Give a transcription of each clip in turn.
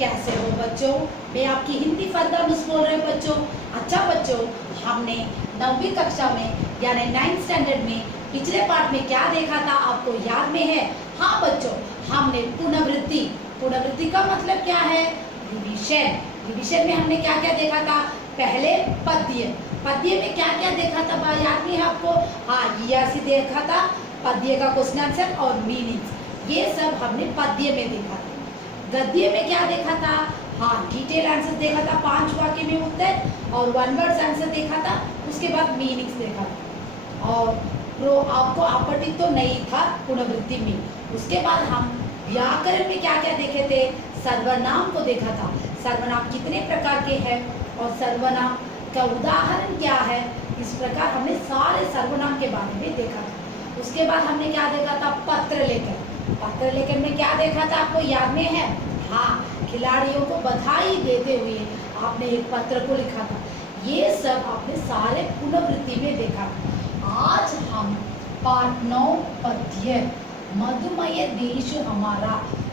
कैसे हो बच्चों? मैं आपकी हिंदी फरदा मिस बोल रहे बच्चों। अच्छा बच्चों, हमने 9वीं कक्षा में यानी 9th स्टैंडर्ड में पिछले पार्ट में क्या देखा था आपको याद में है? हाँ बच्चों, हमने पुनरावृत्ति का मतलब क्या है? रिविजन में हमने क्या क्या देखा था? पहले पद्य में क्या क्या देखा था याद में है आपको? हाँ, ये देखा था, पद्य का क्वेश्चन आंसर और मीनिंग्स, ये सब हमने पद्य में देखा था। गद्य में क्या देखा था? हाँ, डिटेल आंसर देखा था, 5 वाक्य में उत्तर और 1 वर्ड आंसर देखा था, उसके बाद मीनिंग्स देखा था। और आपको आपत्ति तो नहीं था पुनरावृत्ति में। उसके बाद हम व्याकरण में क्या क्या देखे थे? सर्वनाम को देखा था। सर्वनाम कितने प्रकार के हैं और सर्वनाम का उदाहरण क्या है, इस प्रकार हमने सारे सर्वनाम के बारे में देखा था। उसके बाद हमने क्या देखा था? पत्र लेखन में क्या देखा था आपको याद में है? हाँ, खिलाड़ियों को बधाई देते हुए आपने एक पत्र को लिखा था। ये सब आपने सारे पुनरावृत्ति में देखा। आज हम पाठ 9 पद्य मधुमय देश हमारा,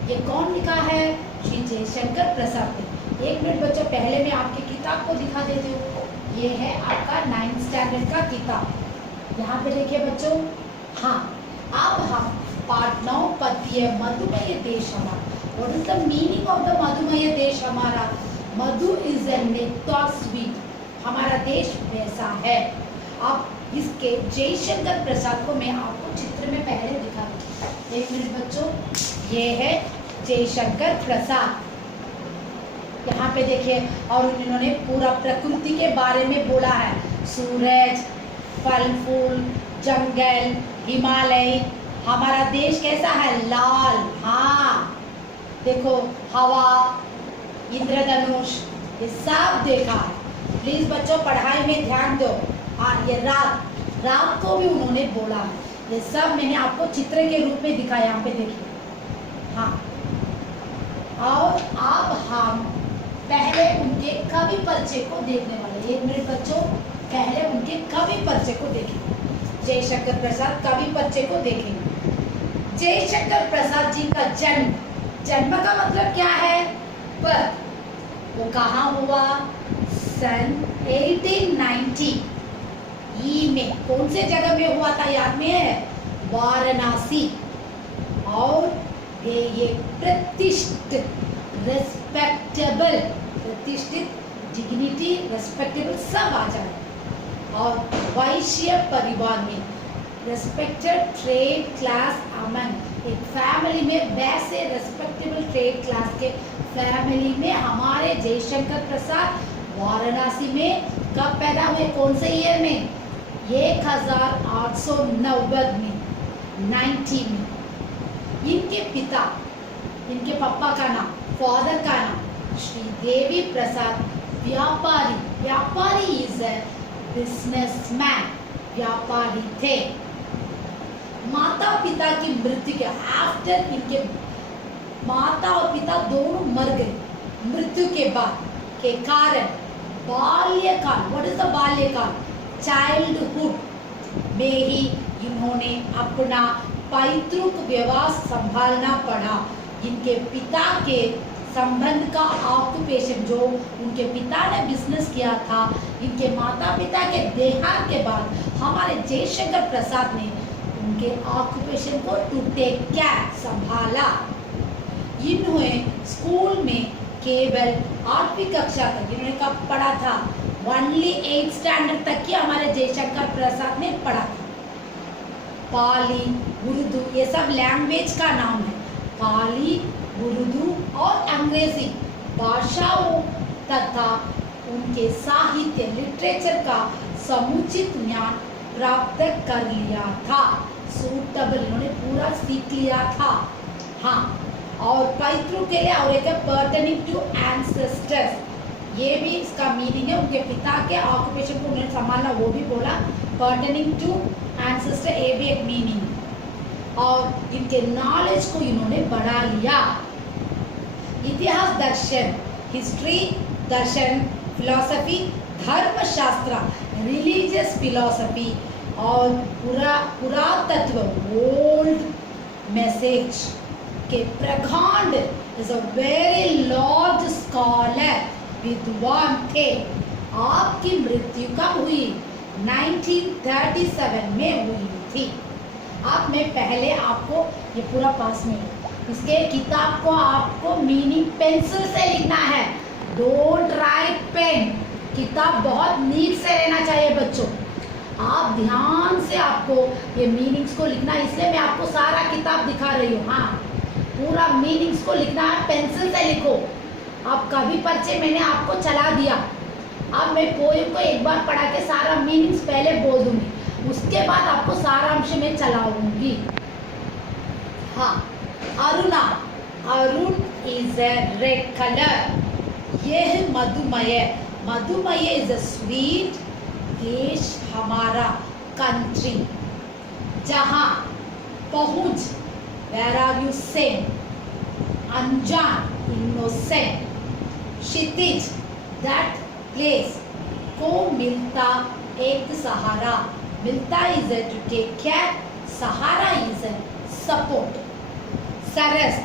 ये कौन लिखा है? श्री जयशंकर प्रसाद ने। 1 मिनट बच्चों, पहले मैं आपकी किताब को दिखा देती हूँ। ये है आपका 9th स्टैंडर्ड का किताब, यहाँ पे देखिए बच्चों। हाँ, अब हम पार्ट 9 पद्य मधुमय देश हमारा। What is the meaning of the मधुमय देश हमारा? मधु इज ए नेक्टर स्वीट, हमारा देश वैसा है। अब इसके जयशंकर प्रसाद को मैं आपको चित्र में पहले दिखा दूँ। 1 मिनट बच्चों, ये है जयशंकर प्रसाद, यहाँ पे देखिए। और उन्होंने पूरा प्रकृति के बारे में बोला है, सूरज, फल फूल, जंगल, हिमालय। हमारा देश कैसा है? लाल। हाँ देखो, हवा, इंद्रधनुष, ये सब देखा है। प्लीज बच्चों पढ़ाई में ध्यान दो। हाँ, ये रात को भी उन्होंने बोला है। ये सब मैंने आपको चित्र के रूप में दिखाया, यहाँ पे देखिए। हाँ, और अब हम पहले उनके कवि परिचय को देखने वाले। 1 मिनट बच्चों, पहले उनके कवि परिचय को देखेंगे। जयशंकर प्रसाद कवि परिचय को देखेंगे। जयशंकर प्रसाद जी का जन्म का मतलब क्या है? बर्थ। वो कहाँ हुआ? सन 1890 में। कौन से जगह में हुआ था याद में है? वाराणसी। और ये प्रतिष्ठित, डिग्निटी, रेस्पेक्टेबल सब आ जाए। और वैश्य परिवार में, रेस्पेक्टेड ट्रेड क्लास अमंग, एक फैमिली में, वैसे रेस्पेक्टेबल ट्रेड क्लास के फैमिली में हमारे जयशंकर प्रसाद वाराणसी में कब पैदा हुए? कौन से ईयर में? 1890 में, 90 में। इनके पापा का नाम, फादर का नाम श्री देवी प्रसाद व्यापारी इज ए बिजनेसमैन, व्यापारी थे। माता पिता की मृत्यु के आफ्टर, इनके माता और पिता दोनों मर गए। मृत्यु के बाद के कारण बाल्यकाल, व्हाट इज द बाल्यकाल? चाइल्डहुड में ही इन्होंने अपना पैतृक व्यवसाय संभालना पड़ा। इनके पिता के संबंध का ऑक्यूपेशन, जो उनके पिता ने बिजनेस किया था, इनके माता पिता के देहांत के बाद हमारे जयशंकर प्रसाद ने उनके ऑक्यूपेशन को टू टेक केयर, संभाला। इन्होंने स्कूल में केवल 8वीं कक्षा तक इन्होंने कब पढ़ा था? ओनली 8th स्टैंडर्ड तक की हमारे जयशंकर प्रसाद ने पढ़ा था। पाली, उर्दू, ये सब लैंग्वेज का नाम है। पाली, उर्दू और अंग्रेजी भाषाओं तथा उनके साहित्य, लिटरेचर का समुचित ज्ञान प्राप्त कर लिया था। सूटेबल, इन्होंने पूरा सीख लिया था। हाँ, और पैतृक के लिए, और एक पर्टेनिंग टू एंसेस्टर्स, ये भी इसका मीनिंग है। उनके पिता के ऑक्यूपेशन को उन्होंने संभालना, वो भी बोला। पर्टेनिंग टू एंसेस्टर, ये भी एक मीनिंग। और इनके नॉलेज को इन्होंने बढ़ा लिया। इतिहास, दर्शन, हिस्ट्री, दर्शन, फिलॉसफी, धर्मशास्त्र, रिलीजियस फिलॉसफी और पुरातत्व, ओल्ड मैसेज के प्रखंड इज अ वेरी लार्ज विद्वान थे। आपकी मृत्यु कब हुई? 1937 में हुई थी। अब मैं पहले आपको ये पूरा पास में इसके किताब को आपको मीनिंग पेंसिल से लिखना है, डोंट राइट पेन। किताब बहुत नीट से रहना चाहिए बच्चों। आप ध्यान से आपको ये मीनिंग्स को लिखना है, इसलिए मैं आपको सारा किताब दिखा रही हूँ। हाँ, पूरा मीनिंग्स को लिखना है, पेंसिल से लिखो। अब कभी परिचय मैंने आपको चला दिया, अब मैं पोएम को एक बार पढ़ा के सारा मीनिंग्स पहले बोल दूंगी, उसके बाद आपको सारांश में चलाऊंगी। हाँ, Aruna, Arun is a red colour. ये है मधुमय, मधुमय इज अ स्वीट। देश हमारा, कंट्री। जहाँ, पहुँच, वेर आर यू सेइंग। अनजान, इनोसेंट। क्षितिज, दैट प्लेस। को मिलता एक सहारा, मिलता is a to take care, सहारा इज ए सपोर्ट। सरस,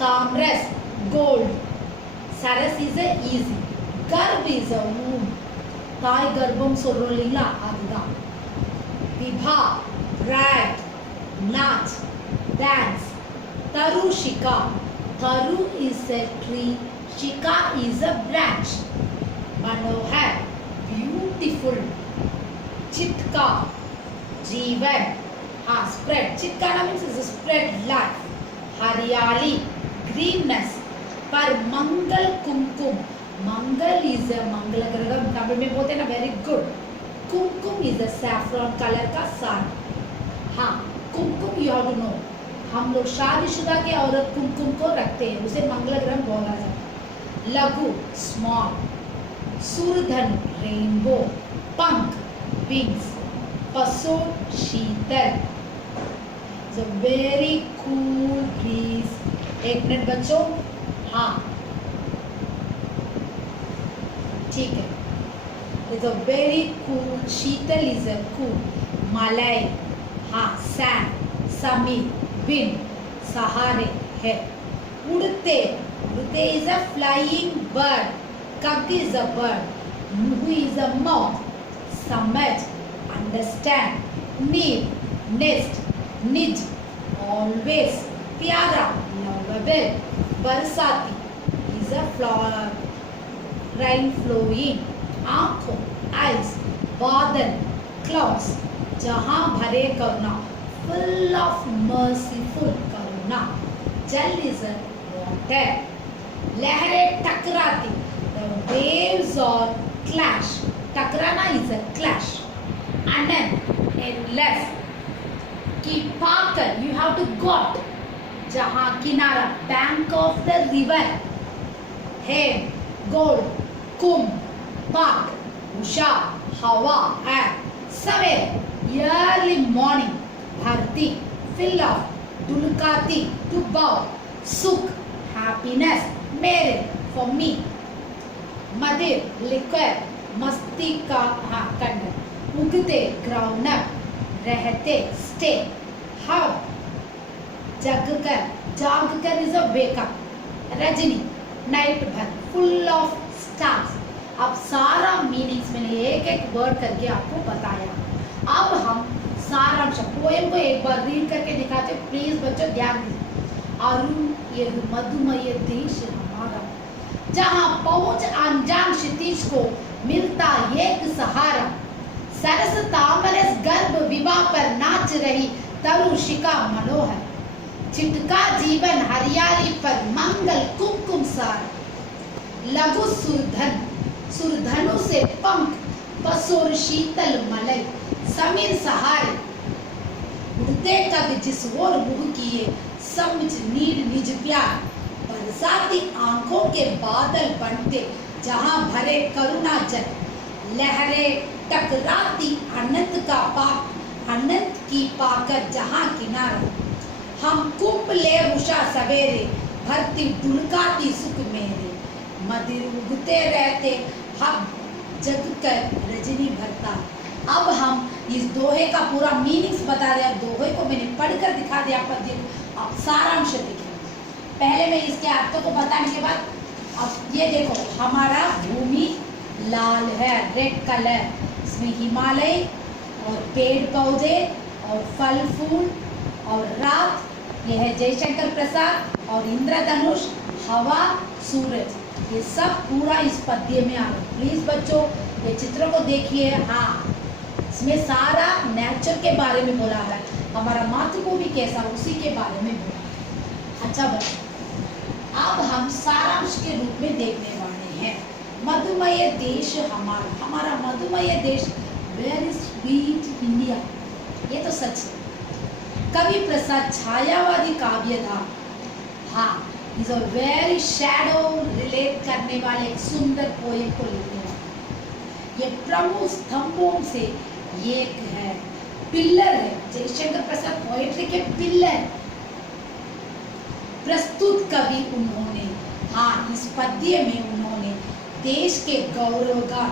कामरस, गोल्ड। सरस इज ए easy. गर्भ इज a womb. தாய் கர்ப்பம் சொல்றோம் இல்லைங்களா, அதுதான். விபா, brag, நாச், dance. தரு, shika. Taru is a tree, shika is a branch. Manohar, beautiful. चिटका, जीवन. हाँ, spread. चिटकाना means is spread life. हरियाली, greenness. पर मंगल, कुमकुम. मंगल इज अ मंगल ग्रह, तमिल में बोलते हैं ना, very good. Kumkum is a saffron colour का साड़ी। हाँ, कुमकुम यू हैव टू नो, हम लोग शादीशुदा के औरत कुमकुम को रखते हैं, उसे मंगल ग्रह बोला जाता है। लघु, स्मॉल। सूरधन, रेनबो। पंख, विंग्स। पसोर, शीतल। Very cool breeze. एक मिनट बच्चों, हाँ ठीक है। इट्स अ वेरी कूल, शीतल इज अ कूल। मलय, हाँ, सैंड। समीर, विंड, सहारे है। उड़ते, उड़ते इज अ फ्लाइंग बर्ड। कग इज अ बर्ड। मुह इज अ माउथ। समझ, अंडरस्टैंड। नीड, नेस्ट। निज, ऑलवेज। प्यारा, लवेबल। बरसाती is a flower, rain flowing. आंखों, eyes. बादल, clouds. जहाँ भरे करुणा, full of merciful करुणा. जल is a water. लहरें टकराती, the waves or clash. टकराना is a clash. Anant, endless. की पाकर, you have to got. जहाँ किनारा, bank of the river. Head, gold. कुंभ, पाक, उषा, हवा, एयर. सवेरे, अर्ली मॉर्निंग. भरती, फिल ऑफ. दुलकाती, टू बाउ. सुख, हैप्पीनेस, मेरे, फॉर मी. मदिर, लिक्विड, मस्ती का, हाँ, कंडन. उगते, ग्राउंड अप. रहते, स्टे. हव, जगकर, जागकर इज अ वेकअप. रजनी, नाइट भर, फुल ऑफ स्टार्स. अब सारा मीनिंग्स मैंने एक एक वर्ड करके आपको बताया। अब हम सारांश पोएम को एक बार रीड करके दिखाते, प्लीज बच्चों ध्यान दीजिए। अरुण, ये मधुमय देश हमारा, जहाँ पहुँच अनजान क्षितिज को मिलता एक सहारा। सरस तामरस गर्भ विवाह पर नाच रही तरु शिका मनोहर। चिटका जीवन हरियाली पर मंगल कुमकुम सार। लघु सुरधन, सुरधनु से पंख। पसोर शीतल मलय, समीर सहारे। उड़ते कवि जिस ओर मुँह किए, समझ नीड निज प्यार। बरसाती आंखों के बादल बनते, जहाँ भरे करुणा जल। लहरें टकराती अनंत का पाक, अनंत की पाकर जहाँ किनारा। हम कुंभ ले उषा सवेरे, भरती दुलकाती सुख मेरे। मदिर उगते रहते, हम जग कर रजनी भरता। अब हम इस दोहे का पूरा मीनिंग्स बता रहे हैं। दोहे को मैंने पढ़कर दिखा दिया पद्य, अब सारांश देखिए। पहले मैं इसके अर्थों को बताने के बाद अब ये ये देखो हमारा भूमि लाल है, रेड कलर, इसमें हिमालय और पेड़ पौधे और फल फूल और रात, ये है जयशंकर प्रसाद, और इंद्रधनुष, हवा, सूरज, ये सब पूरा इस पद्य में आ रहा है। प्लीज बच्चों ये चित्र को देखिए। हाँ, इसमें सारा नेचर के बारे में बोला है, हमारा मातृभूमि कैसा उसी के बारे में बोला है। अच्छा बच्चों, अब हम सारांश के रूप में देखने वाले हैं मधुमय देश हमारा मधुमय देश, वेरी स्वीट इंडिया। ये तो सच है। कवि प्रसाद छायावादी काव्य था। हाँ, is a very shadow relate करने वाले एक सुंदर पोएम को लिखने वाले। ये प्रमुख स्तंभों से एक है, पिल्लर है। जयशंकर प्रसाद पोएट्री के पिल्लर प्रस्तुत कवि उन्होंने। हाँ, इस पद्य में उन्होंने देश के गौरवगान,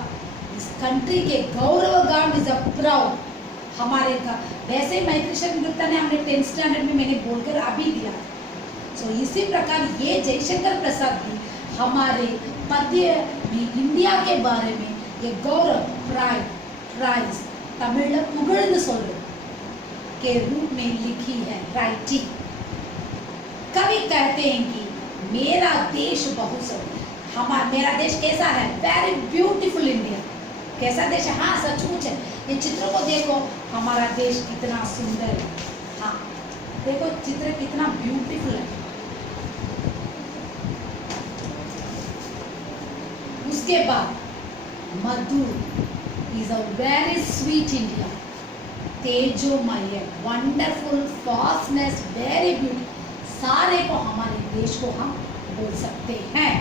इस कंट्री के गौरवगान इज अ प्राउड, हमारे का वैसे मैत्रेयन गुप्ता ने हमने 10th स्टैंडर्ड में मैंने बोलकर अभी दिया। सो इसी प्रकार ये जयशंकर प्रसाद भी हमारे पद्य में इंडिया के बारे में ये गौरव, प्राइड, प्राइज, तमिल पुगड़ सोल के रूप में लिखी है राइटिंग। कवि कहते हैं कि मेरा देश मेरा देश कैसा है, वेरी ब्यूटीफुल इंडिया। कैसा देश है? हाँ सचमुच है। ये चित्र को देखो, हमारा देश कितना सुंदर है। हाँ देखो चित्र कितना ब्यूटीफुल है। उसके बाद मधुर is a very sweet India, तेजोमय, वंडरफुल, फास्टनेस, वेरी ब्यूटीफुल, सारे को हमारे देश को हम बोल सकते हैं।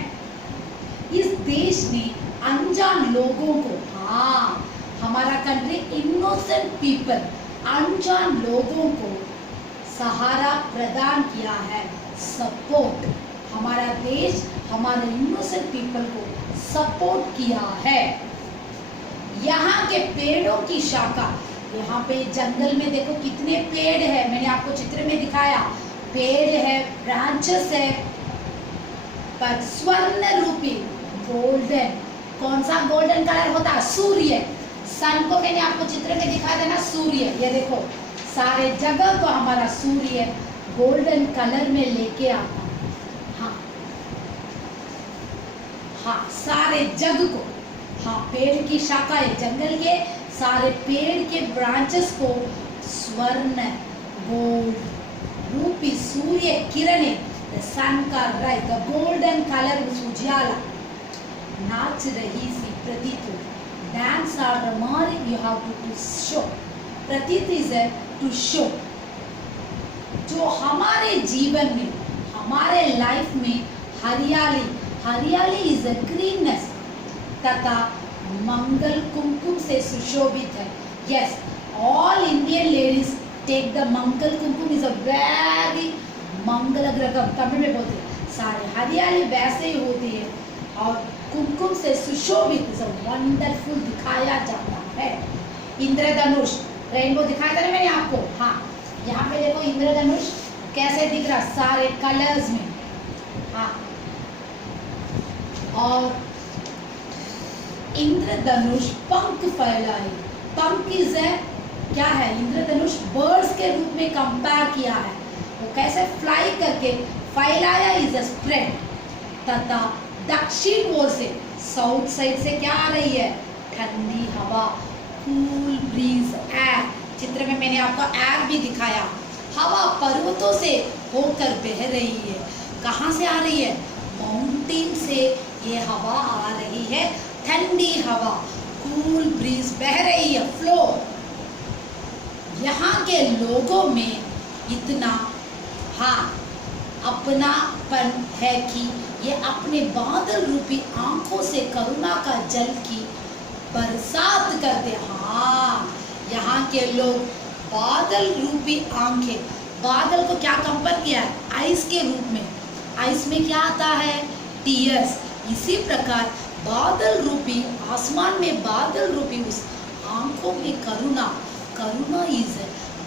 इस देश ने अनजान लोगों को, हाँ हमारा कंट्री इनोसेंट पीपल, अनजान लोगों को सहारा प्रदान किया है, सपोर्ट। हमारा देश हमारे इनोसेंट पीपल को सपोर्ट किया है। यहाँ के पेड़ों की शाखा, यहाँ पे जंगल में देखो कितने पेड़ है, मैंने आपको चित्र में दिखाया। पेड़ है, ब्रांचेस है, पर स्वर्ण रूपी गोल्डन, कौन सा गोल्डन कलर होता है? सूर्य। सन को मैंने आपको चित्र में दिखाया था ना, सूर्य। ये देखो सारे जगह को हमारा सूर्य गोल्डन कलर में लेके आता। हाँ हाँ, सारे जग को, हाँ पेड़ की शाखाएं, जंगल के सारे पेड़ के ब्रांचेस को स्वर्ण गोल्ड रूपी सूर्य किरणें, द सन का राइज, द गोल्डन कलर उजाला नाच रही सी प्रतीत हो। Dance are the more you have to show, प्रतीत इज टू शो। जो हमारे जीवन में, हमारे लाइफ में हरियाली, हरियाली इज अ ग्रीननेस तथा मंगल कुमकुम से सुशोभित है। Yes, all Indian ladies take the mangal kumkum is a very mangal ग्रहम, तमिल में बोलते हैं। सारे हरियाली वैसे ही होती है और कुमकुम से सुशोभित इज अ वंडरफुल दिखाया जाता है। इंद्रधनुष, रेनबो दिखाया था ना मैंने आपको। हाँ, यहाँ पे देखो इंद्रधनुष कैसे दिख रहा, सारे कलर्स में। हाँ, और इंद्रधनुष पंख फैलाए, पंख इज क्या है? इंद्रधनुष बर्ड्स के रूप में कंपेयर किया है। वो कैसे फ्लाई करके फैलाया, इज अ स्प्रेड। तथा दक्षिण ओर से, साउथ साइड से क्या आ रही है? ठंडी हवा, कूल ब्रीज, एयर। चित्र में मैंने आपको एयर भी दिखाया। हवा पर्वतों से होकर बह रही है। कहाँ से आ रही है? माउंटेन से ये हवा आ रही है, ठंडी हवा, कूल ब्रीज बह रही है, फ्लो। यहाँ के लोगों में इतना हाँ अपनापन है कि ये अपने बादल रूपी आंखों से करुणा का जल की बरसात करते। हाँ, यहाँ के लोग बादल रूपी आंखें, बादल को क्या कंपेयर किया है? आइस के रूप में। आइस में क्या आता है? टीयर्स। इसी प्रकार बादल रूपी, आसमान में बादल रूपी उस आंखों में करुणा, करुणा इज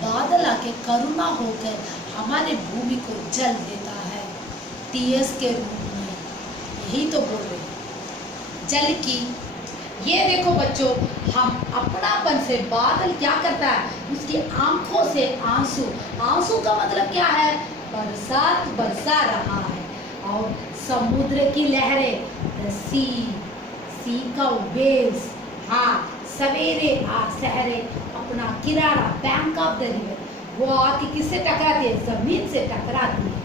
बादल आके करुणा होकर हमारे भूमि को जल देता है टीयर्स के रूप में। यही तो बोल रहे हैं। जल की। ये देखो बच्चों, हम अपनापन से बादल क्या करता है, उसकी आंखों से आंसू, आंसू का मतलब क्या है, बरसात बरसा रहा है। और समुद्र की लहरें, द सी का वेव्स, हाँ सवेरे सहरे अपना किनारा, बैंक ऑफ द रिवर, वो आके किससे टकराती है, जमीन से टकराती है।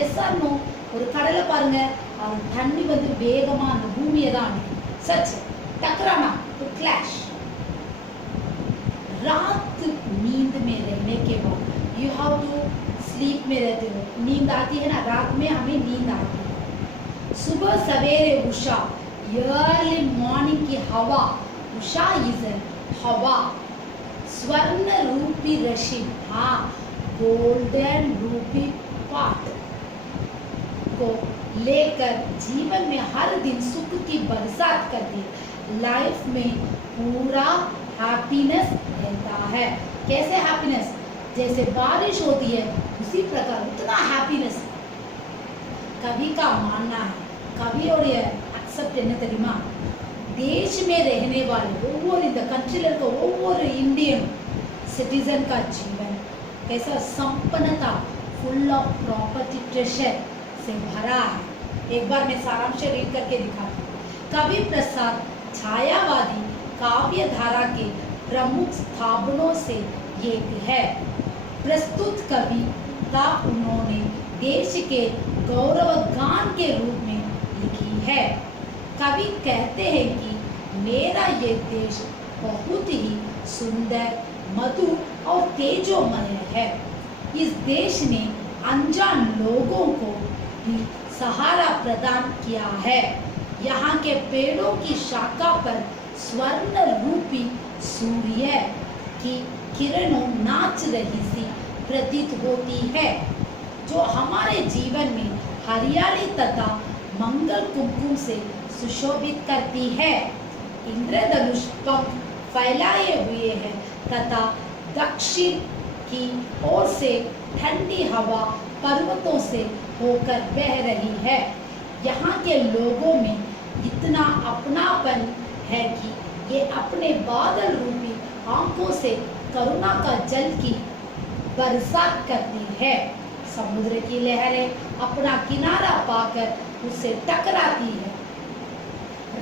எஸ் ஆர் நோ, ஒரு கடலை பாருங்க, அது தண்ணி வந்து வேகமா அந்த பூமியை தான் அடிக்கும், சச் टकराना तो क्लैश। रात नींद में रहने के बाद यू हैव टू स्लीप में रहते हो, नींद आती है ना, रात में हमें नींद आती है। सुबह सवेरे उषा, अर्ली मॉर्निंग की हवा, उषा इज हवा, स्वर्ण रूपी रश्मि, हाँ गोल्डन रूपी पाट को लेकर जीवन में हर दिन सुख की बरसात करती है। लाइफ में पूरा हैप्पीनेस रहता है। कैसे हैप्पीनेस, जैसे बारिश होती है उसी प्रकार उतना हैप्पीनेस। कभी का मानना है, कभी और ये एक्सेप्ट என்ன தெரியுமா, देश में रहने वाले ஒவ்வொரு இந்த कंट्रीல இருக்க ஒவ்வொரு इंडियन सिटीजन का जीवन कैसा संपन्नता, फुल ऑफ प्रॉपर्टी ट्रेजर से भरा है। एक बार मैं सारांश रीड करके दिखाती हूँ। कवि प्रसाद छायावादी काव्य धारा के प्रमुख स्थापनों से एक है। प्रस्तुत कविता उन्होंने देश के गौरवगान के रूप में लिखी है। कवि कहते हैं कि मेरा ये देश बहुत ही सुंदर, मधुर और तेजोमय है। इस देश ने अनजान लोगों को भी सहारा प्रदान किया है। यहाँ के पेड़ों की शाखा पर स्वर्ण रूपी सूर्य की किरणों नाच रही सी प्रतीत होती है, जो हमारे जीवन में हरियाली तथा मंगल कुमकुम से सुशोभित करती है। इंद्रधनुष पंख फैलाए हुए हैं तथा दक्षिण की ओर से ठंडी हवा पर्वतों से होकर बह रही है। यहाँ के लोगों में इतना अपनापन है कि ये अपने बादल रूपी आंखों से करुणा का जल की बरसात करती है। समुद्र की लहरें अपना किनारा पाकर उससे टकराती है।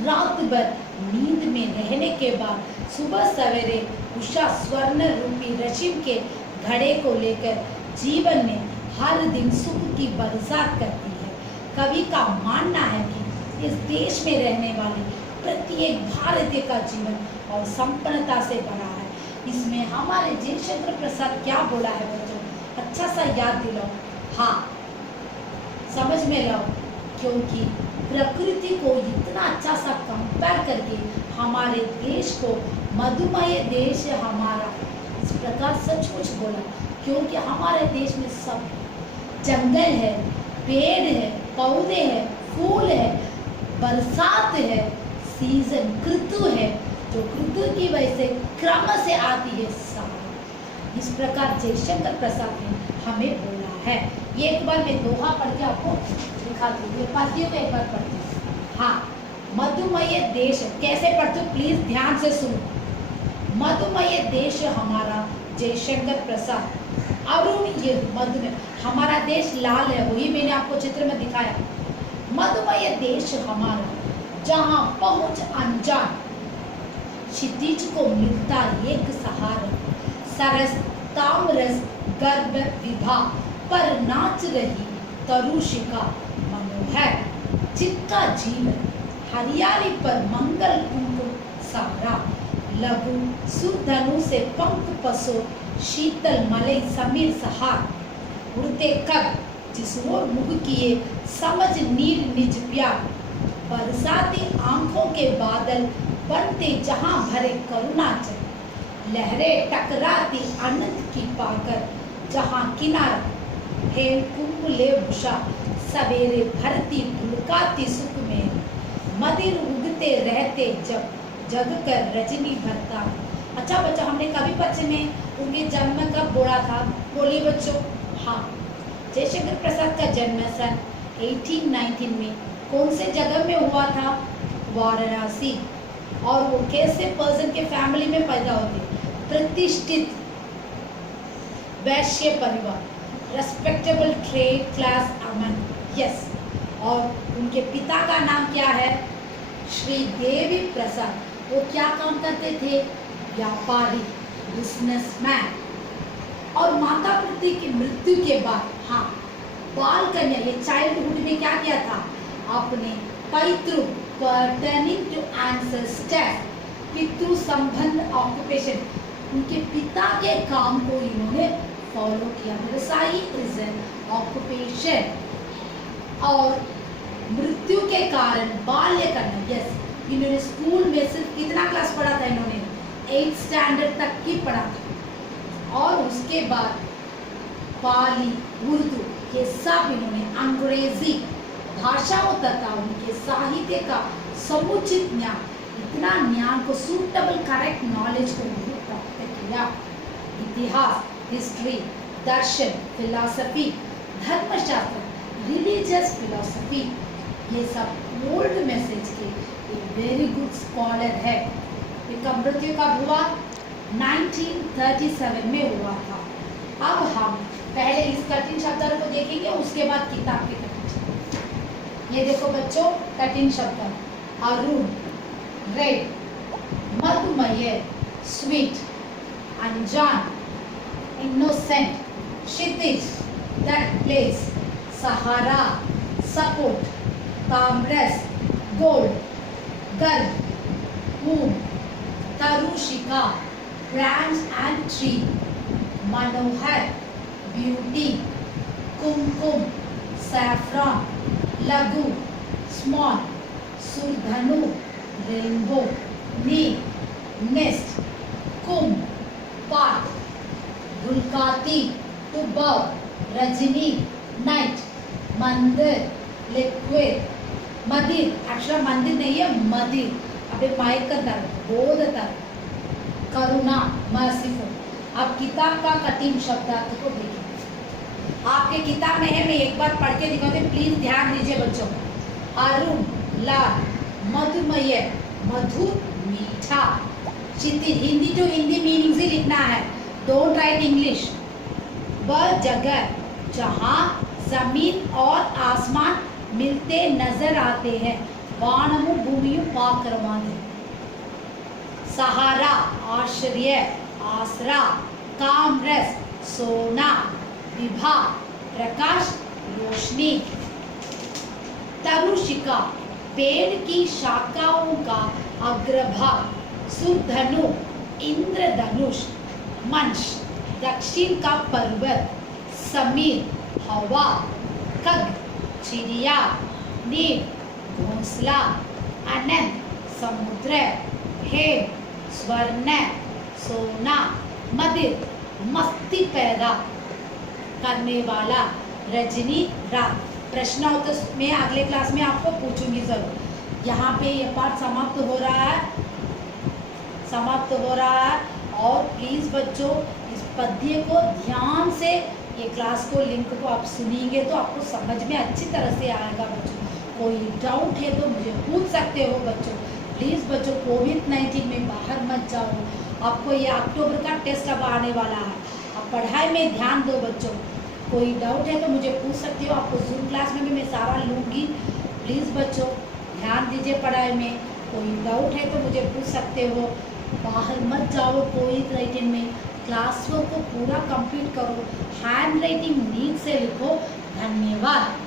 रात भर नींद में रहने के बाद सुबह सवेरे उषा स्वर्ण रूपी रश्मि के घड़े को लेकर जीवन में हर दिन सुख की बरसात करती है। कवि का मानना है कि इस देश में रहने वाले प्रत्येक भारतीय का जीवन और संपन्नता से भरा है। इसमें हमारे जयशंकर प्रसाद क्या बोला है बच्चों, अच्छा सा याद दिलाओ, हाँ समझ में लाओ, क्योंकि प्रकृति को इतना अच्छा सा कंपेयर करके हमारे देश को मधुमय देश है हमारा, इस प्रकार सचमुच बोला, क्योंकि हमारे देश में सब जंगल है, पेड़ है, पौधे हैं, फूल है, बरसात है, सीजन ऋतु है, जो ऋतु की वजह से क्रम से आती है सारा। इस प्रकार जयशंकर प्रसाद ने हमें बोला है। ये एक बार मैं दोहा पढ़ के आपको दिखाती हूँ, ये पद्यों को एक बार पढ़ती हूँ। हाँ, मधुमय देश कैसे पढ़ते हो प्लीज ध्यान से सुनो। मधुमय देश हमारा जयशंकर प्रसाद, अरुण ये मधुमय, हमारा देश लाल है, वही मैंने आपको चित्र में दिखाया। मधुमय देश हमारा, जहाँ पहुँच अनजान क्षितिज को मिलता एक सहारा, सरस ताम्रस गर्भ विभा पर नाच रही तरुषिका मनोहर, जिसका जीवन हरियाली पर मंगल कुमकुम सारा, लघु सुधनु से पंख पसो शीतल मलय समीर सहार, उड़ते कब जिस ओर मुख किए समझ नीर निज प्यार, बरसाती आंखों के बादल बनते जहां भरे करुणा जल, लहरें टकराती अनंत की पाकर जहां किनारा है कुंभले उषा, सवेरे भरती धुलकाती सुख में मदिर उगते रहते जब जग कर रजनी भरता। अच्छा बच्चों, हमने कवि पक्ष में उनके जन्म कब बोला था, बोलिए बच्चों। हाँ, जयशंकर प्रसाद का जन्म सन 1819 में कौन से जगह में हुआ था, वाराणसी। और वो कैसे पर्सन के फैमिली में पैदा होते, प्रतिष्ठित वैश्य परिवार, रेस्पेक्टेबल ट्रेड क्लास अमन, यस। और उनके पिता का नाम क्या है, श्री देवी प्रसाद। वो क्या काम करते थे, व्यापारी, बिजनेसमैन। और माता पिता की मृत्यु के बाद, हाँ, बाल कन्या, ये चाइल्डहुड में क्या किया था, अपने पैतृक, पर्टेनिंग टू एंसेस्टर, पितृ संबंध ऑक्यूपेशन, उनके पिता के काम को इन्होंने फॉलो किया। व्यवसायी इज एन ऑक्यूपेशन। और मृत्यु के कारण बाल्य कन्या, यस, इन्होंने स्कूल में सिर्फ कितना क्लास पढ़ा था, इन्होंने 8th स्टैंडर्ड तक की पढ़ा था। और उसके बाद पाली, उर्दू, ये सब इन्होंने, अंग्रेजी भाषाओं तथा उनके साहित्य का समुचित ज्ञान, इतना ज्ञान को, सूटेबल करेक्ट नॉलेज को उन्होंने प्राप्त किया। इतिहास, हिस्ट्री, दर्शन, फिलॉसफी, धर्मशास्त्र, रिलीजियस फिलॉसफी, ये सब ओल्ड मैसेज के वेरी गुड स्कॉलर है। इनका मृत्यु कब हुआ, 1937 में हुआ था। अब हम पहले इस कठिन शब्द को देखेंगे, उसके बाद किताब के कठिन शब्द। ये देखो बच्चों, कठिन शब्द, अरुण, रेड, मधुमय, स्वीट, अनजान, इनोसेंट, क्षितिज, दैट प्लेस, सहारा, सपोर्ट, कामरेस, गोल्ड, गर्ल, womb, तरुशिका, branch and tree, मनोहर, ब्यूटी, कुमकुम, सैफ्रॉन, लघु, स्मॉल, सुरधनु, रेनबो, नील, नेस्ट, कुंभ, पाट, धुलकाती, टू बव, रजनी, नाइट, मंदिर, लिक्विड, मदिर, एक्चुअली मंदिर नहीं है, मदिर, अबे माइक का दर्द, बोध दर्द, करुणा, मर्सीफुल। अब किताब का कठिन शब्दार्थ को देखिए, आपके किताब में है, मैं एक बार पढ़ के दिखाती हूँ, प्लीज ध्यान दीजिए बच्चों। अरुण, लाल, मधुमय, मधुर, मीठा, क्षितिज, हिंदी टू हिंदी मीनिंग से लिखना है, डोंट राइट इंग्लिश। वह जगह जहाँ जमीन और आसमान मिलते नजर आते हैं, वानमु भूमियु पाकरवाने। सहारा, आश्रय, आसरा, कामरस, सोना, विभा, प्रकाश, रोशनी। तरुशिका, पेड़ की शाखाओं का अग्रभाग, सुरधनु, इंद्रधनुष, मंच, दक्षिण का पर्वत, समीर, हवा, कग, चिड़िया, नील, घोंसला, अनंत, समुद्र, हेम, स्वर्ण, सोना, मदिर, मस्ती पैदा करने वाला, रजनी, रात। प्रश्न उत्तर में अगले क्लास में आपको पूछूंगी जरूर। यहाँ पे ये पाठ समाप्त हो रहा है और प्लीज बच्चों इस पद्य को ध्यान से, ये क्लास को लिंक को आप सुनेंगे तो आपको समझ में अच्छी तरह से आएगा बच्चों। कोई डाउट है तो मुझे पूछ सकते हो बच्चों। प्लीज़ बच्चों, कोविड-19 में बाहर मत जाओ। आपको ये अक्टूबर का टेस्ट अब आने वाला है, आप पढ़ाई में ध्यान दो बच्चों। कोई डाउट है तो मुझे पूछ सकते हो, आपको जूम क्लास में भी मैं सारा लूँगी। प्लीज़ बच्चों ध्यान दीजिए पढ़ाई में। कोई डाउट है तो मुझे पूछ सकते हो। बाहर मत जाओ कोविड-19 में, क्लास को पूरा कंप्लीट करो, हैंड राइटिंग नीट से लिखो। धन्यवाद।